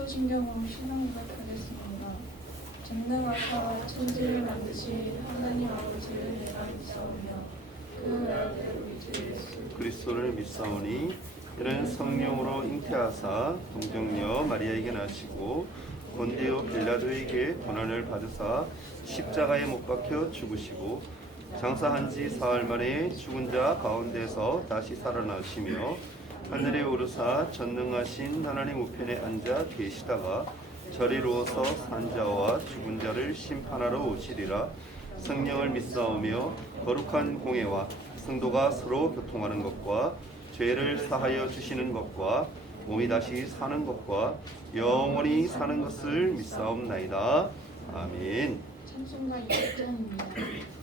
무소신경으로 신앙 고백하겠습니다. 전능하사 천지를 만드신 하나님 아버지를 내가 믿사오며 그 아들 우리 예수 그리스도를 믿사오니 이는 성령으로 잉태하사 동정녀 마리아에게 나시고 본디오 빌라도에게 고난을 받으사 십자가에 못 박혀 죽으시고 장사한 지 사흘 만에 죽은 자 가운데서 다시 살아나시며 하늘에 오르사 전능하신 하나님 우편에 앉아 계시다가 저리로서 산 자와 죽은 자를 심판하러 오시리라. 성령을 믿사오며 거룩한 공예와 성도가 서로 교통하는 것과 죄를 사하여 주시는 것과 몸이 다시 사는 것과 영원히 사는 것을 믿사옵나이다. 아멘. 찬송가 6장입니다.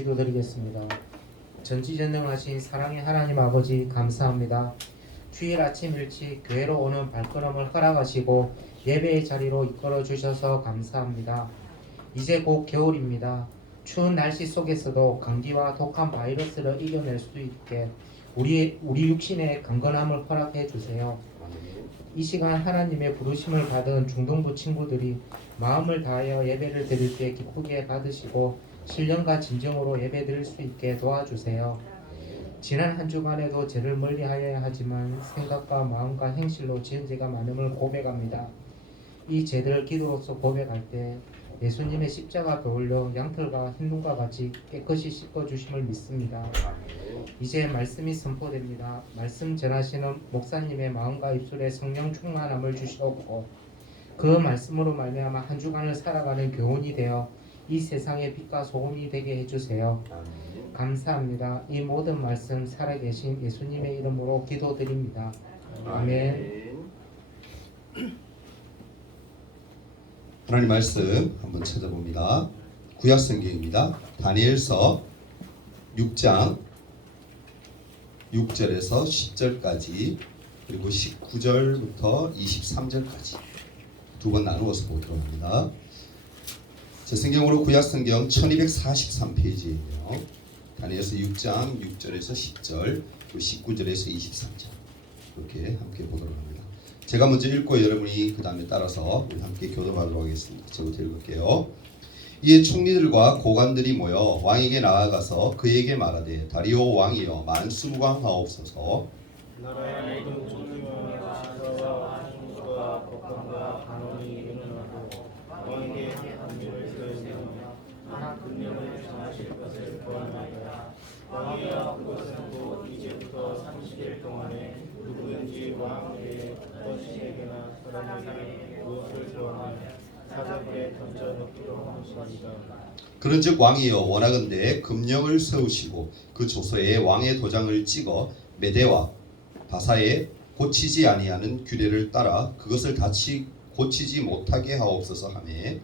기도드리겠습니다. 전지전능하신 사랑의 하나님 아버지 감사합니다. 주일 아침 일찍 교회로 오는 발걸음을 허락하시고 예배의 자리로 이끌어 주셔서 감사합니다. 이제 곧 겨울입니다. 추운 날씨 속에서도 감기와 독한 바이러스를 이겨낼 수 있게 우리 육신의 강건함을 허락해 주세요. 이 시간 하나님의 부르심을 받은 중동부 친구들이 마음을 다하여 예배를 드릴 때 기쁘게 받으시고 신령과 진정으로 예배드릴 수 있게 도와주세요. 지난 한 주간에도 죄를 멀리하여야 하지만 생각과 마음과 행실로 지은 죄가 많음을 고백합니다. 이 죄들을 기도로서 고백할 때 예수님의 십자가 떠올려 양털과 흰눈과 같이 깨끗이 씻어주심을 믿습니다. 이제 말씀이 선포됩니다. 말씀 전하시는 목사님의 마음과 입술에 성령 충만함을 주시옵고 그 말씀으로 말미암아 한 주간을 살아가는 교훈이 되어 이 세상의 빛과 소금이 되게 해주세요. 아멘. 감사합니다. 이 모든 말씀 살아계신 예수님의 이름으로 기도드립니다. 아멘. 하나님 말씀 한번 찾아봅니다. 구약 성경입니다. 다니엘서 6장 6절에서 10절까지 그리고 19절부터 23절까지 두 번 나누어서 보도록 합니다. 제 성경으로 구약 성경 1243페이지예요. 다니엘서 6장 6절에서 10절 그리고 19절에서 23절 이렇게 함께 보도록 합니다. 제가 먼저 읽고 여러분이 그 다음에 따라서 우리 함께 교도하도록 하겠습니다. 저부터 읽을게요. 이에 총리들과 고관들이 모여 왕에게 나아가서 그에게 말하되 다리오 왕이여 만수무강하옵소서. 나라의 모든 종류와 지사와 왕과 법관과 간원이 일어나고 왕에게 합류를 세우며 금령을 정하실 것을 권하여 왕이여 그것은 곧 이제부터 30일 동안에 누구든지 왕 외에 어떤 신에게나 사람에게 무엇을 구하면 사자굴에 던져 넣기로 하시니라. 그런즉 왕이여 원하건대 금령을 세우시고 그 조서에 왕의 도장을 찍어 메대와 바사에 고치지 아니하는 규례를 따라 그것을 다시 고치지 못하게 하옵소서 하매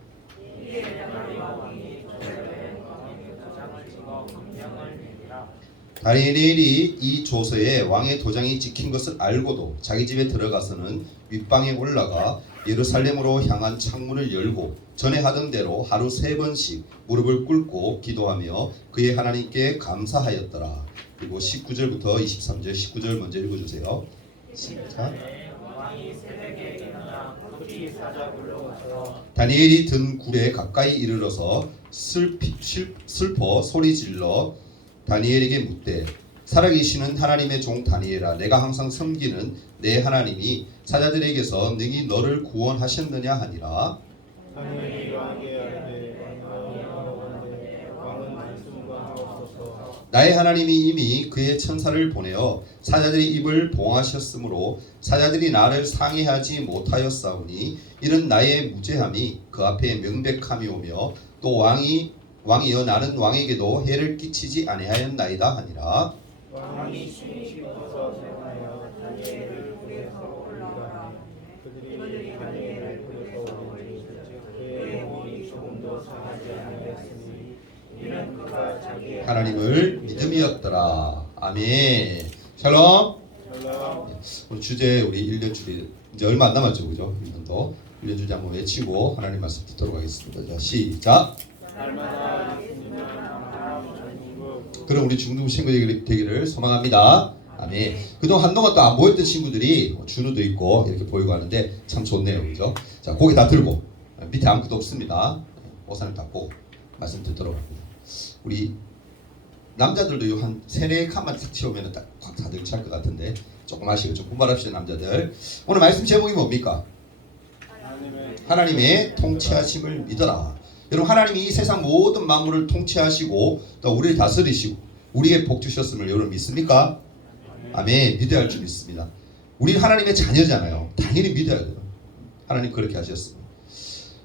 다니엘이 이 조서에 왕의 도장이 찍힌 것을 알고도 자기 집에 들어가서는 윗방에 올라가 예루살렘으로 향한 창문을 열고 전에 하던 대로 하루 3번씩 무릎을 꿇고 기도하며 그의 하나님께 감사하였더라. 그리고 19절부터 23절 19절 먼저 읽어주세요. 시작. 다니엘이 든 굴에 가까이 이르러서 슬퍼 소리질러 다니엘에게 묻되 살아계시는 하나님의 종 다니엘아 내가 항상 섬기는 내 하나님이 사자들에게서 능히 너를 구원하셨느냐 하니라. 다니엘이 왕에게 이르되 왕은 말씀하옵소서. 나의 하나님이 이미 그의 천사를 보내어 사자들의 입을 봉하셨으므로 사자들이 나를 상해하지 못하였사오니 이는 나의 무죄함이 그 앞에 명백함이오며 또 왕이여 나는 왕에게도 해를 끼치지 아니하였나이다 하니라. 왕이 신이 싶어서 생하여 다니엘을 굴에서 올리라. 그들이 다니엘을 굴에서 올리니 그의 몸이 조금도 상하지 아니하였으니 이는 그가 자기의 하나님을 믿음이었더라. 아멘. 샬롬. 오늘 주제 우리 1년 주일 이제 얼마 안 남았죠, 그죠? 1년도 1년 주제 한번 외치고 하나님 말씀 듣도록 하겠습니다. 자, 시작. 날마다 예수님을 감사하고 전국 그럼 우리 중등 친구들이 되기를 소망합니다. 아멘. 그동안 한동안 또 안 보였던 친구들이 준우도 있고 이렇게 보이고 하는데 참 좋네요, 그죠? 자, 고개 다 들고 밑에 아무것도 없습니다. 오산을 닫고 말씀 듣도록 합니다. 우리 남자들도 한 3-4칸만 탁 치우면 딱 다들 찰 것 같은데 조금 아쉬워요. 좀 분발합시다, 남자들. 오늘 말씀 제목이 뭡니까? 하나님의 통치하심을 믿어라. 여러분, 하나님이 이 세상 모든 만물을 통치하시고 또 우리를 다스리시고 우리에게 복 주셨음을 여러분 믿습니까? 아멘. 믿어야 할 줄 믿습니다. 우리 하나님의 자녀잖아요. 당연히 믿어야 돼요. 하나님 그렇게 하셨습니다.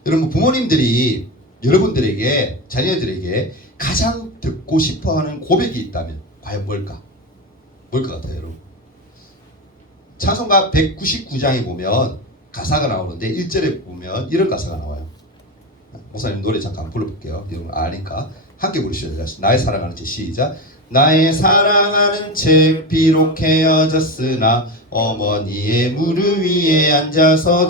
여러분, 부모님들이 여러분들에게, 자녀들에게 가장 듣고 싶어하는 고백이 있다면 과연 뭘까? 뭘 것 같아요, 여러분? 찬송가 199장에 보면 가사가 나오는데 1절에 보면 이런 가사가 나와요. 목사님 노래 잠깐 불러볼게요. 여러분 아니까 함께 부르셔야 돼요. 나의 사랑하는 채 시작. 나의 사랑하는 채 비록 헤어졌으나 어머니의 무릎 위에 앉아서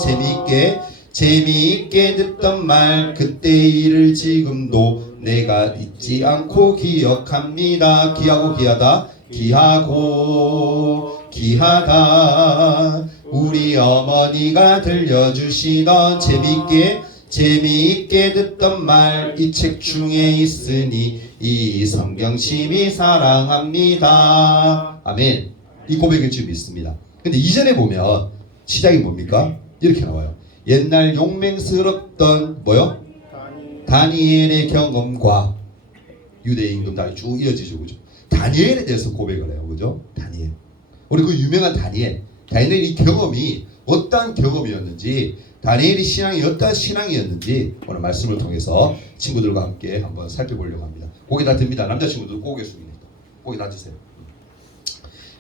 재미있게 듣던 말 그때 일을 지금도 내가 잊지 않고 기억합니다. 기하고 기하다. 기하고 기하다. 우리 어머니가 들려주시던 재미있게 듣던 말 이 책 중에 있으니 이 성경심이 사랑합니다. 아멘. 이 고백을 지금 믿습니다. 근데 이전에 보면 시작이 뭡니까? 이렇게 나와요. 옛날 용맹스럽던 뭐요? 다니엘의 경험과 유대 임금단이 쭉 이어지죠, 그죠? 다니엘에 대해서 고백을 해요, 그죠? 다니엘. 우리 그 유명한 다니엘의 이 경험이 어떠한 경험이었는지 다니엘이 신앙이 어떠한 신앙이었는지 오늘 말씀을 통해서 친구들과 함께 한번 살펴보려고 합니다. 고개 다 듭니다. 남자친구들 고개 숙입니다. 고개 다 드세요.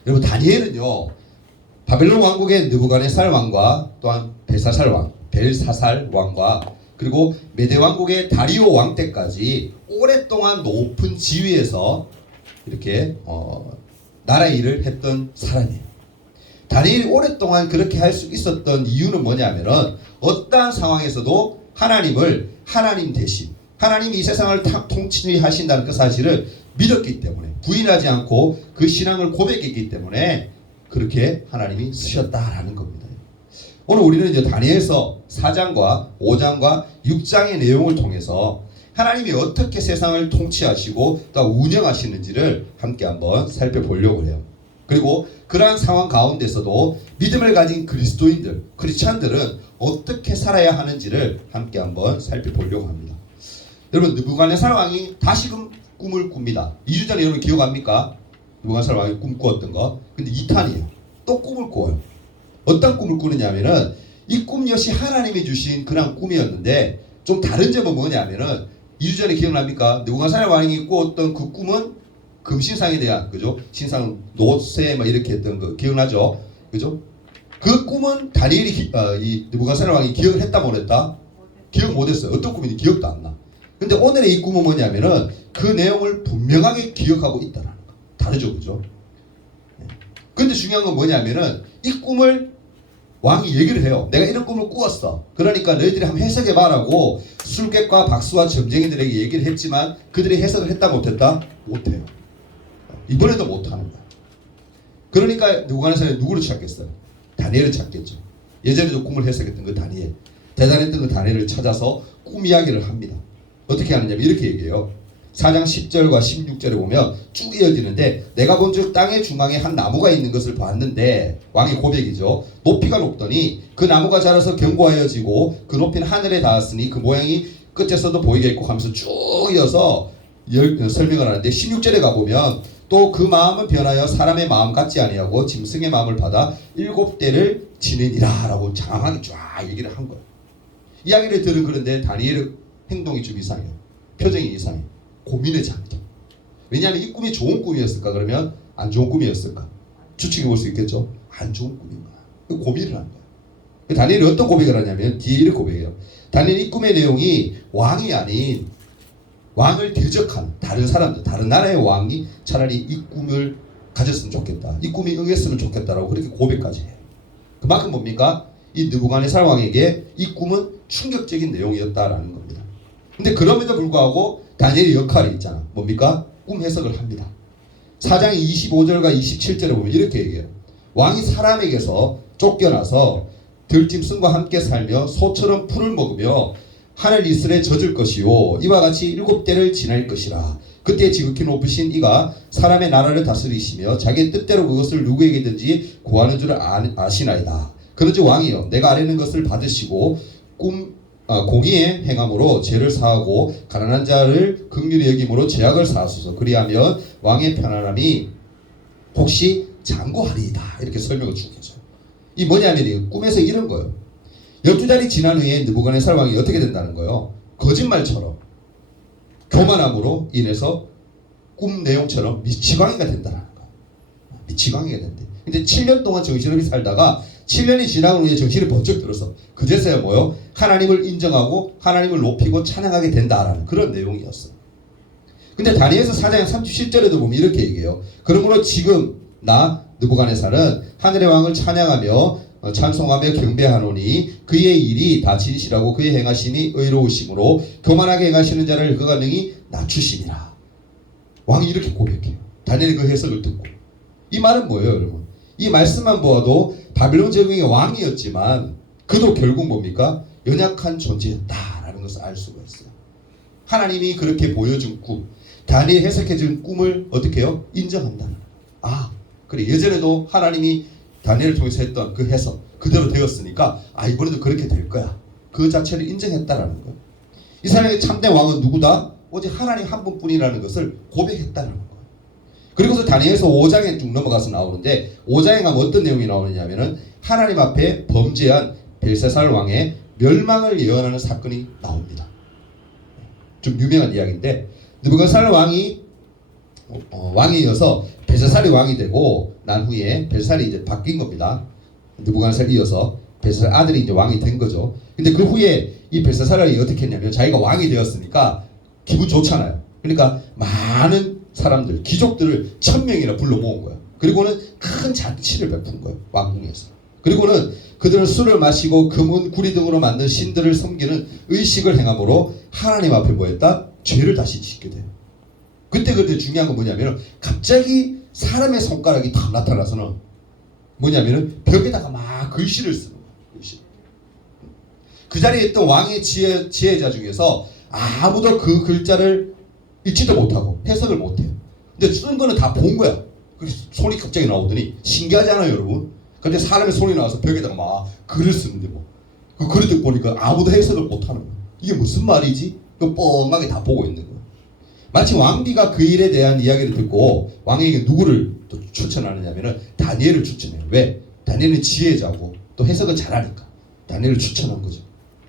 여러분, 다니엘은요, 바벨론 왕국의 느부갓네살 왕과 또한 벨사살 왕과 그리고 메대 왕국의 다리오 왕 때까지 오랫동안 높은 지위에서 이렇게 나라의 일을 했던 사람이에요. 다니엘이 오랫동안 그렇게 할 수 있었던 이유는 뭐냐면은 어떠한 상황에서도 하나님을 하나님 대신 하나님이 이 세상을 통치하신다는 그 사실을 믿었기 때문에, 부인하지 않고 그 신앙을 고백했기 때문에 그렇게 하나님이 쓰셨다라는 겁니다. 오늘 우리는 이제 다니엘서 4장과 5장과 6장의 내용을 통해서 하나님이 어떻게 세상을 통치하시고 또 운영하시는지를 함께 한번 살펴보려고 해요. 그리고 그러한 상황 가운데서도 믿음을 가진 그리스도인들, 크리스찬들은 어떻게 살아야 하는지를 함께 한번 살펴보려고 합니다. 여러분, 느부갓네살 왕이 다시금 꿈을 꿉니다. 2주 전에 여러분 기억합니까? 느부갓네살 왕이 꿈꾸었던 거. 근데 2탄이에요. 또 꿈을 꿔요. 어떤 꿈을 꾸느냐면은 이 꿈 역시 하나님이 주신 그런 꿈이었는데 좀 다른 점은 뭐냐면은 2주 전에 기억납니까? 느부갓네살 왕이 꾸었던 그 꿈은 금신상에 대한, 그죠? 신상 노새 막 이렇게 했던 거 기억나죠? 그죠? 그 꿈은 다니엘이 이 느부갓네살 왕이 기억을 했다 못했다? 기억 못했어요. 어떤 꿈인지 기억도 안 나. 근데 오늘의 이 꿈은 뭐냐면은 그 내용을 분명하게 기억하고 있다라는 거. 다르죠, 그죠? 근데 중요한 건 뭐냐면은 이 꿈을 왕이 얘기를 해요. 내가 이런 꿈을 꾸었어. 그러니까 너희들이 한번 해석해봐라고 술객과 박수와 점쟁이들에게 얘기를 했지만 그들이 해석을 했다 못했다? 못해요. 이번에도 못하는 거야. 그러니까 느부갓네살이 누구를 찾겠어요? 다니엘을 찾겠죠. 예전에도 꿈을 해석했던 그 다니엘, 대단했던 그 다니엘을 찾아서 꿈 이야기를 합니다. 어떻게 하느냐면 이렇게 얘기해요. 4장 10절과 16절에 보면 쭉 이어지는데, 내가 본즉 땅의 중앙에 한 나무가 있는 것을 봤는데, 왕의 고백이죠. 높이가 높더니 그 나무가 자라서 견고하여지고 그 높이는 하늘에 닿았으니 그 모양이 끝에서도 보이겠고 하면서 쭉 이어서 설명을 하는데, 16절에 가보면 또 그 마음은 변하여 사람의 마음 같지 아니하고 짐승의 마음을 받아 7대를 지내니라 라고 장황하게 쫙 얘기를 한 거예요. 이야기를 들은, 그런데 다니엘의 행동이 좀 이상해요. 표정이 이상해요. 고민의 장터. 왜냐하면 이 꿈이 좋은 꿈이었을까? 그러면 안 좋은 꿈이었을까? 추측해 볼 수 있겠죠. 안 좋은 꿈인 거야. 고민을 한 거야. 다니엘이 어떤 고백을 하냐면 뒤에 이렇게 고백해요. 다니엘 이 꿈의 내용이 왕이 아닌 왕을 대적한 다른 사람들, 다른 나라의 왕이 차라리 이 꿈을 가졌으면 좋겠다, 이 꿈이 응했으면 좋겠다라고 그렇게 고백까지 해요. 그만큼 뭡니까? 이 느부갓네살 왕에게 이 꿈은 충격적인 내용이었다라는 겁니다. 근데 그럼에도 불구하고 다니엘의 역할이 있잖아. 뭡니까? 꿈 해석을 합니다. 4장 25절과 27절에 보면 이렇게 얘기해요. 왕이 사람에게서 쫓겨나서 들짐승과 함께 살며 소처럼 풀을 먹으며 하늘 이슬에 젖을 것이요 이와 같이 7대를 지날 것이라. 그때 지극히 높으신 이가 사람의 나라를 다스리시며 자기의 뜻대로 그것을 누구에게든지 고하는 줄 아시나이다. 그런즉 왕이여, 내가 아뢰는 것을 받으시고 공의의 행함으로 죄를 사하고 가난한 자를 긍휼히 여김으로 죄악을 사하소서. 그리하면 왕의 편안함이 혹시 장구하리이다. 이렇게 설명을 주겠죠. 이 뭐냐면 꿈에서 이런 거예요. 12달이 지난 후에 느부갓네살 왕이 어떻게 된다는 거예요? 거짓말처럼 교만함으로 인해서 꿈 내용처럼 미치광이가 된다는 거예요. 미치광이가 된대. 근데 7년 동안 정신없이 살다가 7년이 지나고 이제 정신이 번쩍 들어서 그제서야 뭐요? 하나님을 인정하고 하나님을 높이고 찬양하게 된다라는 그런 내용이었어요. 근데 다니엘서 4장 37절에도 보면 이렇게 얘기해요. 그러므로 지금 나 느부갓네살은 하늘의 왕을 찬양하며 찬송하며 경배하노니 그의 일이 다 진실하고 그의 행하심이 의로우심으로 교만하게 행하시는 자를 그가 능히 낮추시니라. 왕이 이렇게 고백해요. 다니엘이 그 해석을 듣고. 이 말은 뭐예요, 여러분? 이 말씀만 보아도 바빌론 제국의 왕이었지만 그도 결국 뭡니까? 연약한 존재였다라는 것을 알 수가 있어요. 하나님이 그렇게 보여준 꿈, 다니엘이 해석해준 꿈을 어떻게 해요? 인정한다는 거예요. 아, 그래, 예전에도 하나님이 다니엘을 통해서 했던 그 해석 그대로 되었으니까 이번에도 그렇게 될 거야. 그 자체를 인정했다라는 거예요. 이 사람의 참된 왕은 누구다? 오직 하나님 한 분뿐이라는 것을 고백했다는 거예요. 그리고서 다니엘서 5장에 쭉 넘어가서 나오는데 5장에 가면 어떤 내용이 나오느냐면은 하나님 앞에 범죄한 벨사살 왕의 멸망을 예언하는 사건이 나옵니다. 좀 유명한 이야기인데 느부갓네살 왕이 왕이어서 벨사살이 왕이 되고 난 후에 벨사살이 이제 바뀐 겁니다. 느부갓네살 이어서 벨사살 아들이 이제 왕이 된 거죠. 근데 그 후에 이 벨사살이 어떻게 했냐면 자기가 왕이 되었으니까 기분 좋잖아요. 그러니까 많은 사람들, 귀족들을 1000명이나 불러 모은 거예요. 그리고는 큰 잔치를 베푼 거예요. 왕궁에서. 그리고는 그들은 술을 마시고 금은 구리 등으로 만든 신들을 섬기는 의식을 행함으로 하나님 앞에 뭐했다? 죄를 다시 짓게 돼요. 그때 중요한 건 뭐냐면 갑자기 사람의 손가락이 탁 나타나서는 뭐냐면은 벽에다가 막 글씨를 쓰는 거예요. 글씨. 그 자리에 있던 왕의 지혜자 중에서 아무도 그 글자를 읽지도 못하고 해석을 못해요. 근데 쓰는 거는 다 본 거야. 손이 갑자기 나오더니 신기하잖아요, 여러분. 근데 사람의 손이 나와서 벽에다가 막 글을 쓰는데 그 글을 보니까 아무도 해석을 못하는 거야. 이게 무슨 말이지? 뻥하게 다 보고 있는 거야. 마치 왕비가 그 일에 대한 이야기를 듣고 왕에게 누구를 또 추천하느냐면은 다니엘을 추천해요. 왜? 다니엘은 지혜자고 또 해석을 잘하니까 다니엘을 추천한 거죠.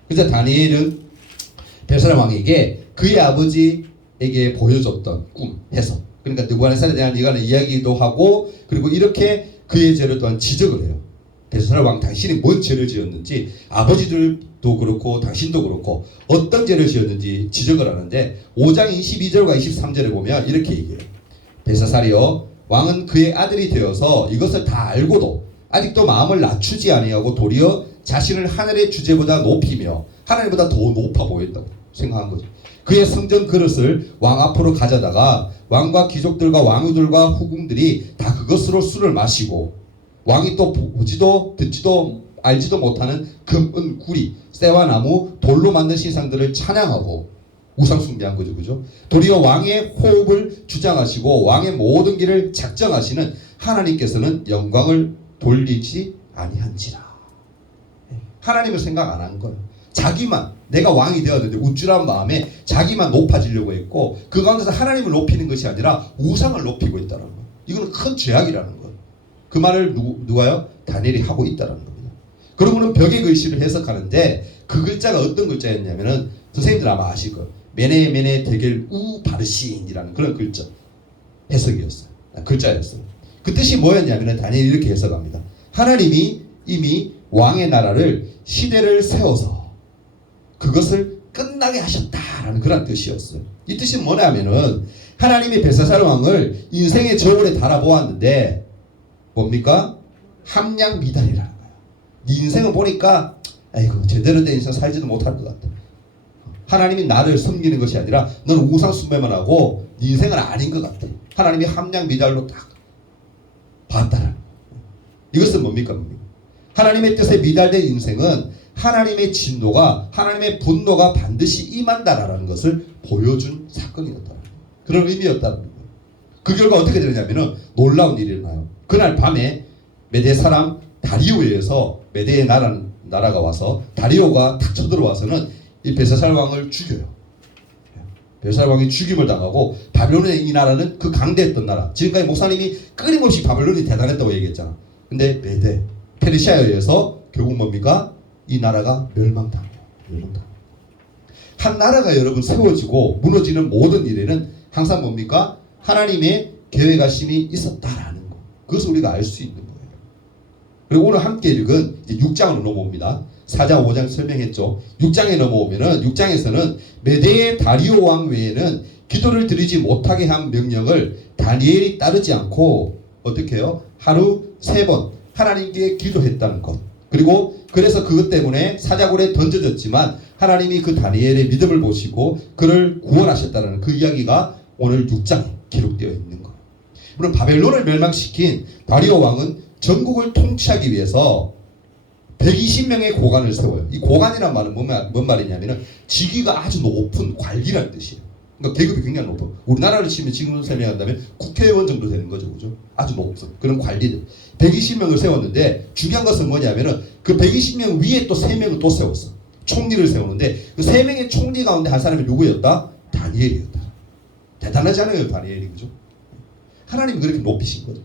그래서 다니엘은 벨사살 왕에게 그의 아버지에게 보여줬던 꿈, 해석. 그러니까 느부갓네살에 대한 이야기도 하고 그리고 이렇게 그의 죄를 또한 지적을 해요. 벨사살 왕 당신이 뭔 죄를 지었는지 아버지들도 그렇고 당신도 그렇고 어떤 죄를 지었는지 지적을 하는데 5장 22절과 23절에 보면 이렇게 얘기해요. 벨사살이여 왕은 그의 아들이 되어서 이것을 다 알고도 아직도 마음을 낮추지 아니하고 도리어 자신을 하늘의 주제보다 높이며 하나님보다 더 높아 보였다고 생각한 거죠. 그의 성전 그릇을 왕 앞으로 가져다가 왕과 귀족들과 왕후들과 후궁들이 다 그것으로 술을 마시고 왕이 또 보지도 듣지도 알지도 못하는 금, 은, 구리, 쇠와 나무, 돌로 만든 신상들을 찬양하고 우상 숭배한 거죠. 그죠? 도리어 왕의 호흡을 주장하시고 왕의 모든 길을 작정하시는 하나님께서는 영광을 돌리지 아니한지라. 하나님을 생각 안 한 거예요. 자기만 내가 왕이 되었는데 우쭐한 마음에 자기만 높아지려고 했고 그 가운데서 하나님을 높이는 것이 아니라 우상을 높이고 있다는 거예요. 이거는 큰 죄악이라는 거예요. 그 말을 누가요? 다니엘이 하고 있다는 겁니다. 그러고는 벽의 글씨를 해석하는데 그 글자가 어떤 글자였냐면은 선생님들 아마 아실 거예요. 메네 데겔 우 바르신이라는 그런 글자 해석이었어요. 글자였어요. 그 뜻이 뭐였냐면은 다니엘이 이렇게 해석합니다. 하나님이 이미 왕의 나라를 시대를 세워서 그것을 끝나게 하셨다라는 그런 뜻이었어요. 이 뜻이 뭐냐면은 하나님이 벨사살 왕을 인생의 저울에 달아보았는데 뭡니까? 함량 미달이라는 거예요. 네 인생을 보니까 아이고 제대로 된 인생 살지도 못할 것 같다. 하나님이 나를 섬기는 것이 아니라 너는 우상 숭배만 하고 네 인생은 아닌 것 같아. 하나님이 함량 미달로 딱 봤다라는 거예요. 이것은 뭡니까? 하나님의 뜻에 미달된 인생은 하나님의 진노가 하나님의 분노가 반드시 임한다라는 것을 보여준 사건이었다. 그런 의미였다는 거예요. 그 결과 어떻게 되느냐면은 놀라운 일이 일어나요. 그날 밤에 메대 사람 다리오에서 메대의 나라가 와서 다리오가 탁 쳐들어와서는 이 벨사살 왕을 죽여요. 벨사살 왕이 죽임을 당하고 바벨론의 이 나라는 그 강대했던 나라. 지금까지 목사님이 끊임없이 바벨론이 대단했다고 얘기했잖아. 근데 메대 페르시아에 의해서 결국 뭡니까? 이 나라가 멸망당해요. 한 나라가 여러분 세워지고 무너지는 모든 일에는 항상 뭡니까? 하나님의 계획하심이 있었다라는 거. 그것을 우리가 알 수 있는 거예요. 그리고 오늘 함께 읽은 이제 6장으로 넘어옵니다. 4장 5장 설명했죠. 6장에 넘어오면은 6장에서는 메대의 다리오 왕 외에는 기도를 드리지 못하게 한 명령을 다니엘이 따르지 않고 어떻게 해요? 하루 3번 하나님께 기도했다는 것. 그리고 그래서 그것 때문에 사자굴에 던져졌지만 하나님이 그 다니엘의 믿음을 보시고 그를 구원하셨다는 그 이야기가 오늘 6장에 기록되어 있는 거예요. 물론 바벨론을 멸망시킨 다리오 왕은 전국을 통치하기 위해서 120명의 고관을 세워요. 이 고관이란 말은 뭔 말이냐면은 직위가 아주 높은 관리라는 뜻이에요. 그러니까 계급이 굉장히 높아. 우리나라를 치면 지금 설명한다면 국회의원 정도 되는 거죠, 그죠? 아주 높은 그런 관리들. 120명을 세웠는데 중요한 것은 뭐냐면은 그 120명 위에 또 3명을 또 세웠어. 총리를 세우는데 그 3명의 총리 가운데 한 사람이 누구였다? 다니엘이었다. 대단하지 않아요, 다니엘이, 그죠? 하나님이 그렇게 높이신 거죠.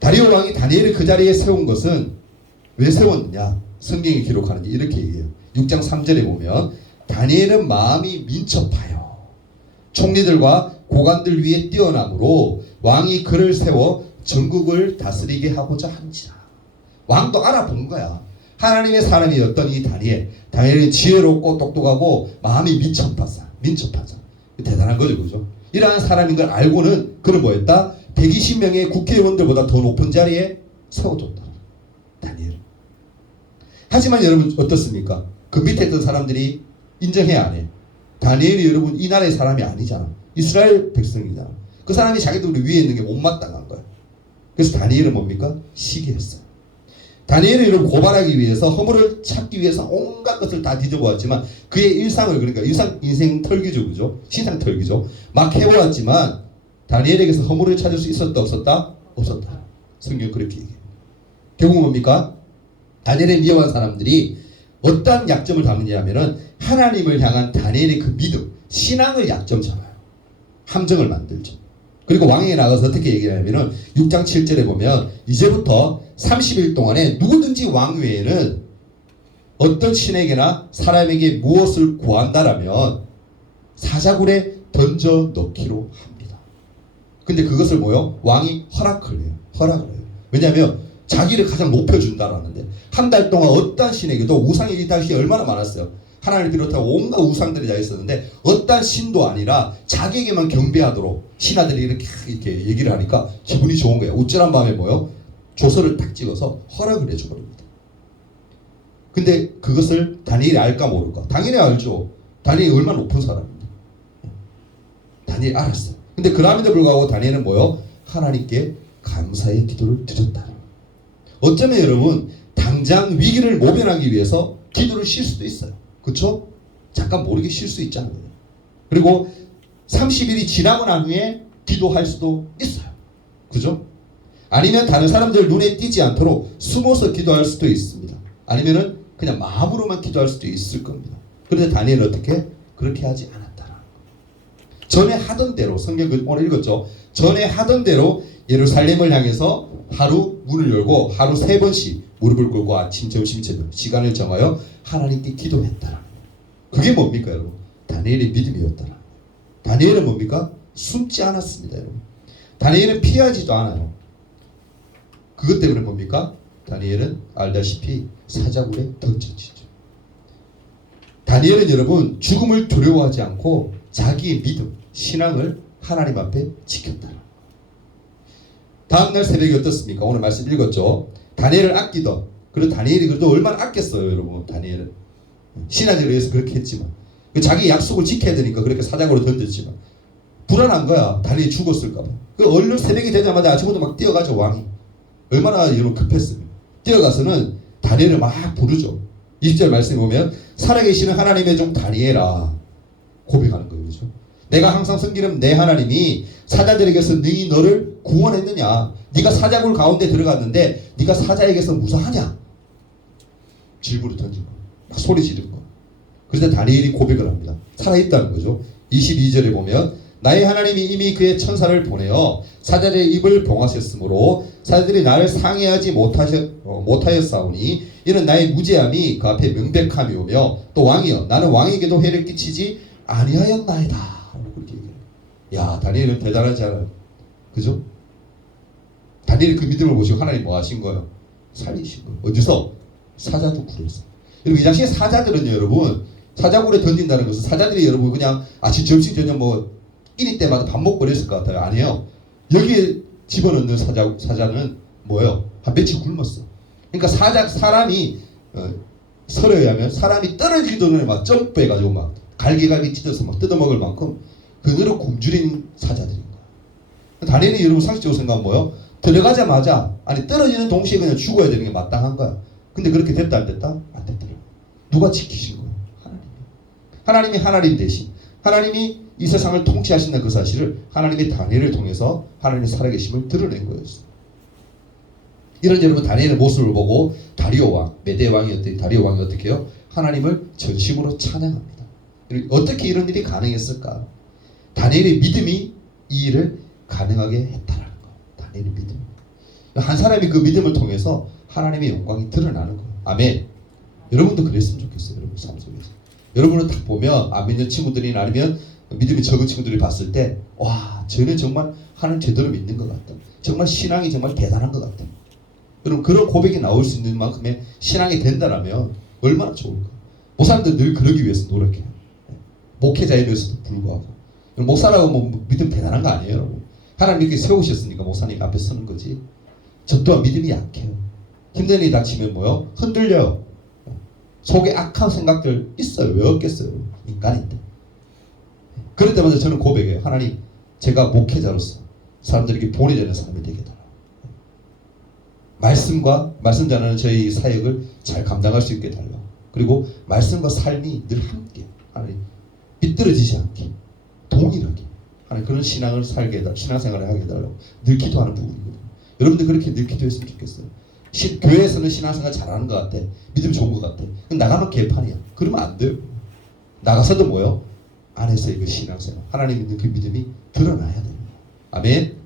다리오 왕이 다니엘을 그 자리에 세운 것은 왜 세웠느냐? 성경이 기록하는지 이렇게 얘기해요. 6장 3절에 보면 다니엘은 마음이 민첩하여 총리들과 고관들 위에 뛰어남으로 왕이 그를 세워 전국을 다스리게 하고자 한지라. 왕도 알아본 거야. 하나님의 사람이었던 이 다니엘은 지혜롭고 똑똑하고 마음이 민첩하자. 대단한 거죠, 그죠? 이러한 사람인 걸 알고는 그는 뭐였다? 120명의 국회의원들보다 더 높은 자리에 세워줬다. 다니엘. 하지만 여러분 어떻습니까? 그 밑에 있던 사람들이 인정해 안 해? 다니엘이 여러분 이 나라의 사람이 아니잖아. 이스라엘 백성이잖아. 그 사람이 자기들 위에 있는 게 못마땅한 거야. 그래서 다니엘은 뭡니까? 시기했어. 다니엘을 여러분 고발하기 위해서 허물을 찾기 위해서 온갖 것을 다 뒤져보았지만 그의 일상을 그러니까 인생 털기죠, 그죠? 신상 털기죠. 막 해보았지만 다니엘에게서 허물을 찾을 수 있었다 없었다? 없었다. 성경 그렇게 얘기해요. 결국 뭡니까? 다니엘의 위험한 사람들이 어떤 약점을 담느냐 하면은 하나님을 향한 다니엘의 그 믿음, 신앙을 약점 잡아요. 함정을 만들죠. 그리고 왕에게 나가서 어떻게 얘기하냐면은 6장 7절에 보면 이제부터 30일 동안에 누구든지 왕 외에는 어떤 신에게나 사람에게 무엇을 구한다라면 사자굴에 던져 넣기로 합니다. 근데 그것을 뭐요? 왕이 허락을 해요. 왜냐하면 자기를 가장 높여준다라는데 한 달 동안 어떤 신에게도 우상이 이 당시에 얼마나 많았어요. 하나님을 비롯하고 온갖 우상들이 다 있었는데 어떤 신도 아니라 자기에게만 경배하도록 신하들이 이렇게 얘기를 하니까 기분이 좋은 거예요. 우쭐한 밤에 뭐요? 조서를 딱 찍어서 허락을 해줘버립니다. 근데 그것을 다니엘이 알까 모를까? 당연히 알죠. 다니엘이 얼마나 높은 사람입니다. 다니엘이 알았어. 근데 그럼에도 불구하고 다니엘은 뭐요? 하나님께 감사의 기도를 드렸다. 어쩌면 여러분 당장 위기를 모면하기 위해서 기도를 쉴 수도 있어요. 그렇죠? 잠깐 모르게 쉴 수 있잖아요. 그리고 30일이 지나고 난 후에 기도할 수도 있어요. 그죠? 아니면 다른 사람들 눈에 띄지 않도록 숨어서 기도할 수도 있습니다. 아니면은 그냥 마음으로만 기도할 수도 있을 겁니다. 그런데 다니엘은 어떻게? 그렇게 하지 않았다. 전에 하던 대로 성경 오늘 읽었죠? 전에 하던 대로 예루살렘을 향해서 하루 문을 열고 하루 3번씩 무릎을 꿇고 아침, 점심, 저녁 시간을 정하여 하나님께 기도했다. 그게 뭡니까 여러분? 다니엘의 믿음이었다. 다니엘은 뭡니까? 숨지 않았습니다 여러분. 다니엘은 피하지도 않아요. 그것 때문에 뭡니까? 다니엘은 알다시피 사자굴에 던져지죠. 다니엘은 여러분 죽음을 두려워하지 않고 자기의 믿음, 신앙을 하나님 앞에 지켰다. 다음날 새벽이 어떻습니까? 오늘 말씀 읽었죠. 다니엘을 아끼던 그리고 다니엘이 그래도 얼마나 아꼈어요 여러분. 다니엘은 신하들에 의해서 그렇게 했지만 자기 약속을 지켜야 되니까 그렇게 사자굴로 던졌지만 불안한 거야. 다니엘이 죽었을까봐. 그 얼른 새벽이 되자마자 아침부터 막 뛰어가죠. 왕이 얼마나 여러분 급했습니까? 뛰어가서는 다니엘을 막 부르죠. 20절 말씀에 보면 살아계시는 하나님의 종 다니엘아 고백하는 거예요. 그렇죠? 내가 항상 섬기는 내 하나님이 사자들에게서 능히 너를 구원했느냐? 네가 사자굴 가운데 들어갔는데 네가 사자에게서 무사하냐? 질문을 던진 거야. 막 소리 지르는 거야. 그런데 다니엘이 고백을 합니다. 살아있다는 거죠. 22절에 보면 나의 하나님이 이미 그의 천사를 보내어 사자들의 입을 봉하셨으므로 사자들이 나를 상해하지 못하였사오니 이는 나의 무죄함이 그 앞에 명백함이오며 또 왕이여 나는 왕에게도 해를 끼치지 아니하였나이다. 그렇게 얘기해요. 야 다니엘은 대단하지 않아요? 그죠? 다니엘이 그 믿음을 보시고 하나님 뭐 하신 거예요? 살리신 거예요. 어디서? 사자도 굴에서. 여러분 이 당시에 사자들은요 여러분 사자굴에 던진다는 것은 사자들이 여러분 그냥 아침 점심 저녁 뭐 끼니 때마다 밥 먹고 그랬을 것 같아요. 아니에요. 여기에 집어넣는 사자는 뭐예요? 한 며칠 굶었어. 그러니까 사람이 설에 의하면 사람이 떨어지기 전에 막 점프해가지고 막 갈기갈기 찢어서 막 뜯어먹을 만큼 그대로 굶주린 사자들인 거야. 다니엘이 여러분 상식적으로 생각하면 뭐예요? 들어가자마자 아니 떨어지는 동시에 그냥 죽어야 되는 게 마땅한 거야. 근데 그렇게 됐다 안 됐다? 안 됐더라. 누가 지키신 거야? 하나님이 하나님 대신 하나님이 이 세상을 통치하신다는 그 사실을 하나님의 다니엘을 통해서 하나님의 살아계심을 드러낸 거였어요. 이런 여러분 다니엘의 모습을 보고 다리오 왕, 메대 왕이었더니 다리오 왕이 어떻게 해요? 하나님을 전심으로 찬양합니다. 어떻게 이런 일이 가능했을까? 다니엘의 믿음이 이 일을 가능하게 했다라는 거. 다니엘의 믿음. 한 사람이 그 믿음을 통해서 하나님의 영광이 드러나는 거예요. 아멘. 여러분도 그랬으면 좋겠어요. 여러분 삶 속에서. 여러분은 딱 보면 안 믿는 친구들이나 아니면 믿음이 적은 친구들이 봤을 때 와, 쟤는 정말 하나님 제대로 믿는 것 같다. 정말 신앙이 정말 대단한 것 같다. 여러분 그런 고백이 나올 수 있는 만큼의 신앙이 된다라면 얼마나 좋을까. 목사님들 늘 그러기 위해서 노력해요. 목회자에 대해서도 불구하고. 목사라고 뭐 믿음 대단한 거 아니에요. 여러분. 하나님 이렇게 세우셨으니까 목사님 앞에 서는 거지. 저 또한 믿음이 약해요. 힘든 일이 닥치면 뭐요? 흔들려요. 속에 악한 생각들 있어요. 왜 없겠어요? 인간인데. 그럴 때마다 저는 고백해요. 하나님, 제가 목회자로서 사람들에게 본이 되는 사람이 되게 달라요. 말씀과 말씀 전하는 저희 사역을 잘 감당할 수 있게 달라요. 그리고 말씀과 삶이 늘 함께 하나님 삐뚤어지지 않게 동일하게 하나님 그런 신앙을 살게 해달라고, 신앙생활을 하게 해달라고 늘 기도하는 부분이거든요. 여러분들 그렇게 늘 기도했으면 좋겠어요. 교회에서는 신앙생활 잘하는 것 같아. 믿음 좋은 것 같아. 나가면 개판이야. 그러면 안 돼요. 나가서도 뭐요? 안에서의 그 신앙생활, 하나님 믿는 그 믿음이 드러나야 됩니다. 아멘.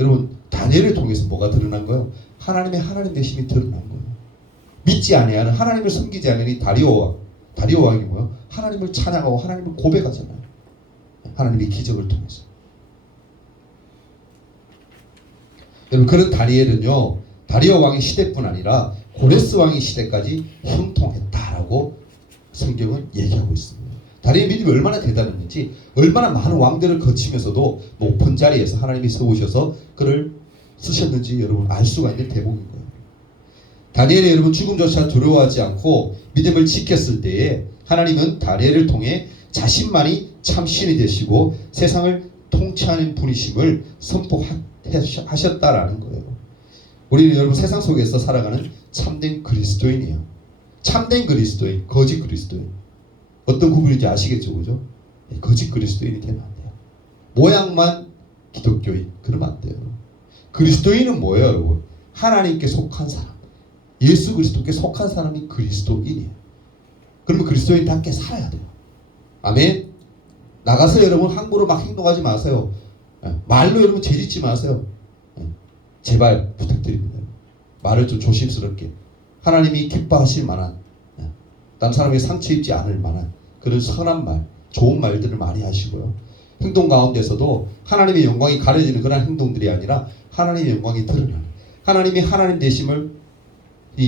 여러분 다니엘을 통해서 뭐가 드러난 거예요? 하나님의 하나님 되심이 드러난 거예요. 믿지 아니하는 하나님을 섬기지 않는 이 다리오 왕이 뭐예요? 하나님을 찬양하고 하나님을 고백하잖아요. 하나님의 기적을 통해서. 여러분 그런 다니엘은요 다리오 왕의 시대뿐 아니라 고레스 왕의 시대까지 형통했다라고 성경은 얘기하고 있습니다. 다리오의 믿음이 얼마나 대단했는지 얼마나 많은 왕들을 거치면서도 높은 자리에서 하나님이 세우셔서 그를 쓰셨는지 여러분 알 수가 있는 대목인 거예요. 다니엘이 여러분 죽음조차 두려워하지 않고 믿음을 지켰을 때에 하나님은 다니엘을 통해 자신만이 참 신이 되시고 세상을 통치하는 분이심을 선포하셨다라는 거예요. 우리는 여러분 세상 속에서 살아가는 참된 그리스도인이에요. 참된 그리스도인, 거짓 그리스도인. 어떤 구분인지 아시겠죠, 그죠? 거짓 그리스도인이 되면 안 돼요. 모양만 기독교인, 그러면 안 돼요. 그리스도인은 뭐예요, 여러분? 하나님께 속한 사람. 예수 그리스도께 속한 사람이 그리스도인이에요. 그러면 그리스도인답게 살아야 돼요. 아멘. 나가서 여러분 함부로 막 행동하지 마세요. 말로 여러분 죄짓지 마세요. 제발 부탁드립니다. 말을 좀 조심스럽게 하나님이 기뻐하실 만한 다른 사람에게 상처 입지 않을 만한 그런 선한 말, 좋은 말들을 많이 하시고요. 행동 가운데서도 하나님의 영광이 가려지는 그런 행동들이 아니라 하나님의 영광이 드러나는 하나님이 하나님 되심을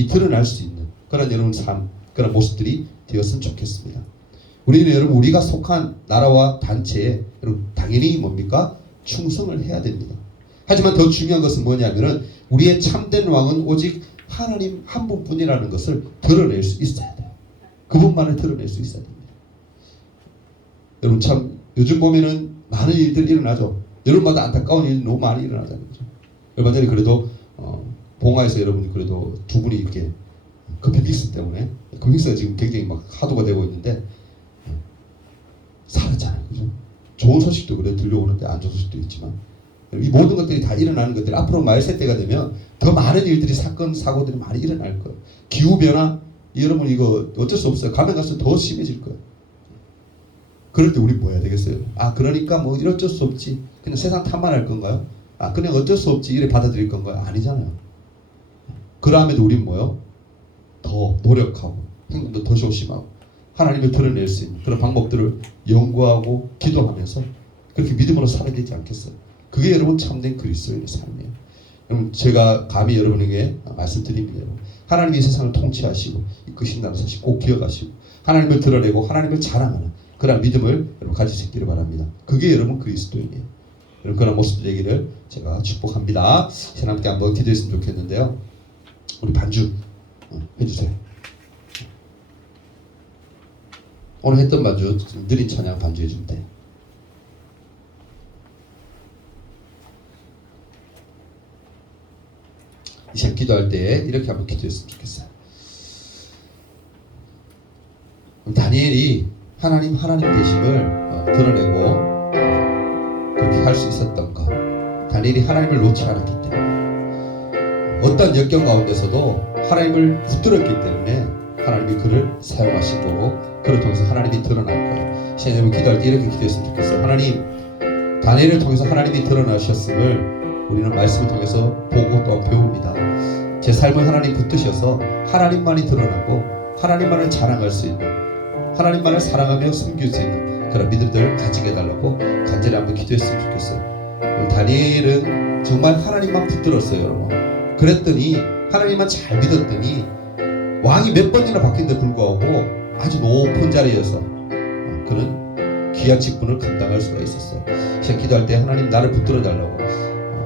드러날 수 있는 그런 여러분 삶, 그런 모습들이 되었으면 좋겠습니다. 우리는 여러분 우리가 속한 나라와 단체에 여러분 당연히 뭡니까? 충성을 해야 됩니다. 하지만 더 중요한 것은 뭐냐면은 우리의 참된 왕은 오직 하나님 한 분뿐이라는 것을 드러낼 수 있어야 돼요. 그분만을 드러낼 수 있어야 됩니다. 여러분 참 요즘 보면은 많은 일들이 일어나죠. 여러분마다 안타까운 일이 너무 많이 일어나잖아요. 얼마 전에 그래도 봉화에서 여러분이 그래도 두 분이 이렇게 커피 믹스 때문에 그 믹스가 지금 굉장히 막 하도가 되고 있는데 살았잖아요. 그죠? 좋은 소식도 그래 들려오는데 안 좋은 소식도 있지만 이 모든 것들이 다 일어나는 것들이 앞으로 말세 때가 되면 더 많은 일들이 사건 사고들이 많이 일어날 거예요. 기후변화 여러분 이거 어쩔 수 없어요. 가면 갈수록 더 심해질 거예요. 그럴 때 우리 뭐 해야 되겠어요? 그러니까 뭐 어쩔 수 없지. 그냥 세상 탓만 건가요? 그냥 어쩔 수 없지 이래 받아들일 건가요? 아니잖아요. 그러함에도 우린 뭐요? 더 노력하고 행동도 더 조심하고 하나님을 드러낼 수 있는 그런 방법들을 연구하고 기도하면서 그렇게 믿음으로 살아야 되지 않겠어요? 그게 여러분 참된 그리스도인의 삶이에요. 여러분 제가 감히 여러분에게 말씀드립니다. 여러분. 하나님이 세상을 통치하시고 이끄신다는 사실 꼭 기억하시고 하나님을 드러내고 하나님을 자랑하는 그런 믿음을 여러분 가질 수 있기를 바랍니다. 그게 여러분 그리스도인이에요. 여러분 그런 모습 되기를 제가 축복합니다. 하나님께 한번 기도했으면 좋겠는데요. 우리 반주 해주세요. 오늘 했던 반주 느린 찬양 반주해주면 돼요. 이 시간 기도할 때 이렇게 한번 기도했으면 좋겠어요. 다니엘이 하나님 되심을 드러내고 그렇게 할 수 있었던 것, 다니엘이 하나님을 놓지 않았기 때문에 어떤 역경 가운데서도 하나님을 붙들었기 때문에 하나님이 그를 사용하신 거고 그를 통해서 하나님이 드러날 거예요. 시간 여러분 기도할 때 이렇게 기도했으면 좋겠어요. 하나님, 다니엘을 통해서 하나님이 드러나셨음을 우리는 말씀을 통해서 보고 또한 배웁니다. 제 삶을 하나님 붙드셔서 하나님만이 드러나고 하나님만을 자랑할 수 있는, 하나님만을 사랑하며 섬길 수 있는 그런 믿음들을 가지게 해달라고 간절히 한번 기도했으면 좋겠어요. 다니엘은 정말 하나님만 붙들었어요, 여러분. 그랬더니 하나님만 잘 믿었더니 왕이 몇 번이나 바뀐데 불구하고 아주 높은 자리에서 그는 귀한 직분을 감당할 수가 있었어요. 제가 기도할 때 하나님 나를 붙들어 달라고,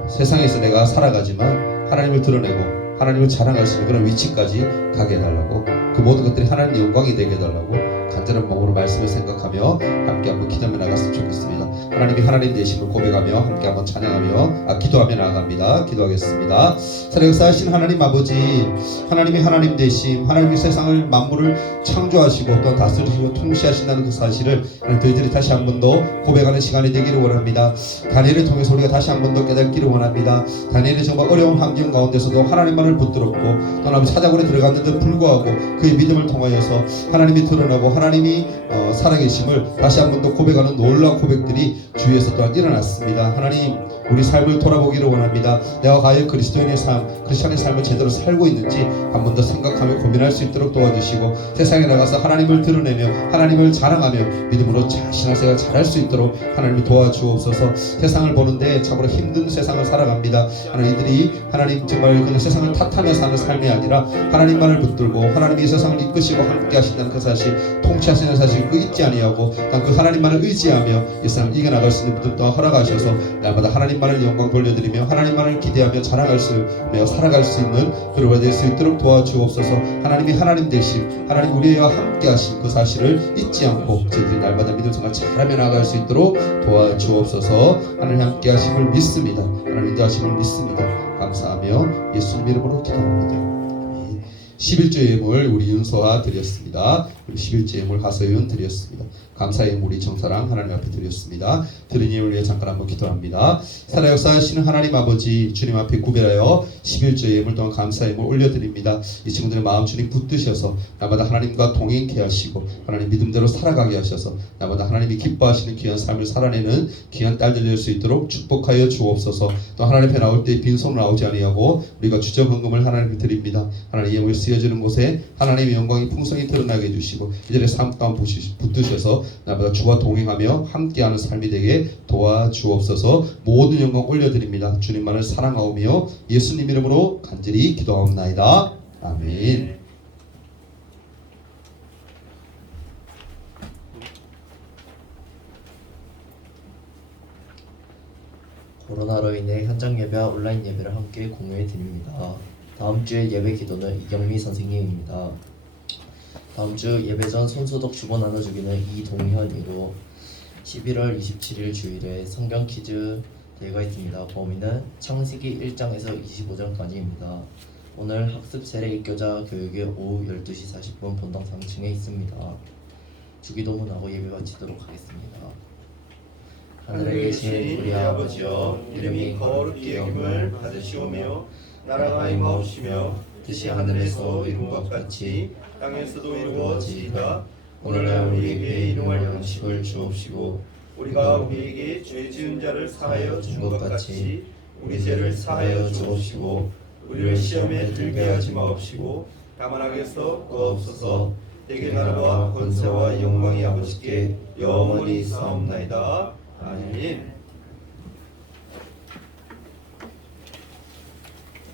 세상에서 내가 살아가지만 하나님을 드러내고 하나님을 자랑할 수 있는 그런 위치까지 가게 해달라고, 그 모든 것들이 하나님의 영광이 되게 해달라고 간절한 마음으로 말씀을 생각하며 함께 한번 기도하며 나갔으면 좋겠습니다. 하나님이 하나님 되심을 고백하며 함께 한번 찬양하며 기도하며 나아갑니다. 기도하겠습니다. 살아 역사하신 하나님 아버지, 하나님이 하나님 되심, 하나님이 세상을 만물을 창조하시고 또 다스리시고 통치하신다는 그 사실을 저희들이 다시 한 번 더 고백하는 시간이 되기를 원합니다. 다니엘을 통해서 우리가 다시 한 번 더 깨닫기를 원합니다. 다니엘이 정말 어려운 환경 가운데서도 하나님만을 붙들었고 또 하나님 사자굴에 들어갔는데 불구하고 그의 믿음을 통하여서 하나님이 드러나고 하나님이 살아계심을 다시 한 번 더 고백하는 놀라운 고백들이 주위에서 또한 일어났습니다. 하나님, 우리 삶을 돌아보기를 원합니다. 내가 과연 그리스도인의 삶, 크리스천의 삶을 제대로 살고 있는지 한 번 더 생각하며 고민할 수 있도록 도와주시고, 세상에 나가서 하나님을 드러내며 하나님을 자랑하며 믿음으로 자신의 생활을 잘할 수 있도록 하나님이 도와주옵소서. 세상을 보는데 참으로 힘든 세상을 살아갑니다. 하나님, 이들이 하나님 정말 그냥 세상을 탓하며 사는 삶이 아니라 하나님만을 붙들고 하나님이 이 세상을 이끄시고 함께 하신다는 그 사실, 통치하시는 사실 그 잊지 아니하고 그 하나님만을 의지하며 이 세상을 이겨나갈 수 있는 믿음 또한 허락하셔서 날마다 하나님만을 영광 돌려드리며 하나님만을 기대하며 자랑할 수 있며 살아갈 수 있는 그루가 될 수 있도록 도와주옵소서. 하나님이 하나님 되심, 하나님 우리와 함께 하신 그 사실을 잊지 않고 저희들이 날마다 믿음 생활 잘하며 나아갈 수 있도록 도와주옵소서. 하나님 함께 하심을 믿습니다. 하나님 인도하심을 믿습니다. 감사하며 예수님 이름으로 기도합니다. 11조 예물 우리 윤서와 드렸습니다. 11조 예물 하서윤 드렸습니다. 감사의 예물 정사랑 하나님 앞에 드렸습니다. 드린 예물 위해 잠깐 한번 기도합니다. 살아 역사하시는 하나님 아버지, 주님 앞에 구별하여 11조 예물 또한 감사의 예물 올려드립니다. 이 친구들의 마음 주님 붙드셔서 날마다 하나님과 동행케 하시고 하나님 믿음대로 살아가게 하셔서 날마다 하나님이 기뻐하시는 귀한 삶을 살아내는 귀한 딸들 될 수 있도록 축복하여 주옵소서. 또 하나님 앞에 나올 때 빈손으로 나오지 아니하고 우리가 주적 헌금을 하나님께 드립니다. 하나님 예물 쓰여지는 곳에 하나님의 영광이 풍성히 드러나게 해주시고 이들의 삶 가운데 붙드셔서 날마다 주와 동행하며 함께하는 삶이 되게 도와주옵소서. 모든 영광 올려드립니다. 주님만을 사랑하오며 예수님 이름으로 간절히 기도하옵나이다. 아멘. 코로나로 인해 현장 예배와 온라인 예배를 함께 공유해 드립니다. 다음 주에 예배 기도는 이경미 선생님입니다. 다음 주 예배 전 손소독 주보 나눠주기는 이동현이고 11월 27일 주일에 성경 퀴즈 대회가 있습니다. 범위는 창세기 1장에서 25장까지입니다. 오늘 학습 세례 입교자 교육이 오후 12시 40분 본당 3층에 있습니다. 주기도문하고 예배 마치도록 하겠습니다. 하늘에 계신 우리 아버지여, 이름이 거룩히 여김을 받으시오며 나라가 임하옵시며 뜻이 하늘에서 이룬 것 같이 땅에서도 이루어지이다. 오늘날 우리에게 일용할 양식을 주옵시고 우리가 우리에게 죄 지은 자를 사하여 준 것 같이 우리 죄를 사하여 주옵시고 우리를 시험에 들게 하지 마옵시고 다만 악에서 구하옵소서. 내게 나라와 권세와 영광이 아버지께 영원히 있사옵나이다. 아멘.